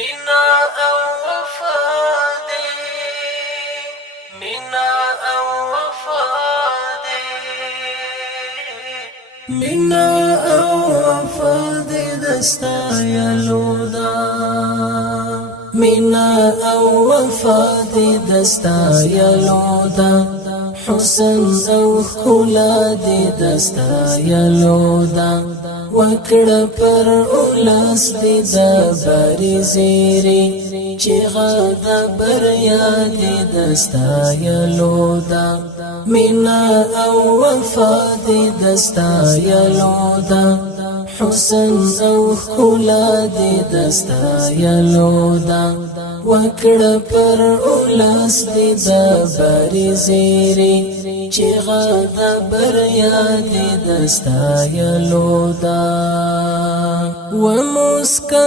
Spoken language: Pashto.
مینا او وفا دې مینا او وفا دې مینا او وفا دې دستا یلو دا مینا او وفا دې دستا یلو دا حسن او خلا دې دستا یلو دا وکړه پر اولاس دې د باري زیری چې غدا بریا دې دستا یلو دا مینا او وفا دې دستا یلو دا حسن او خلا دې دستا یلو دا وکړه پر اولاس دې د باري زیری چې غدا بریا دې دستا یلو دا و مسکا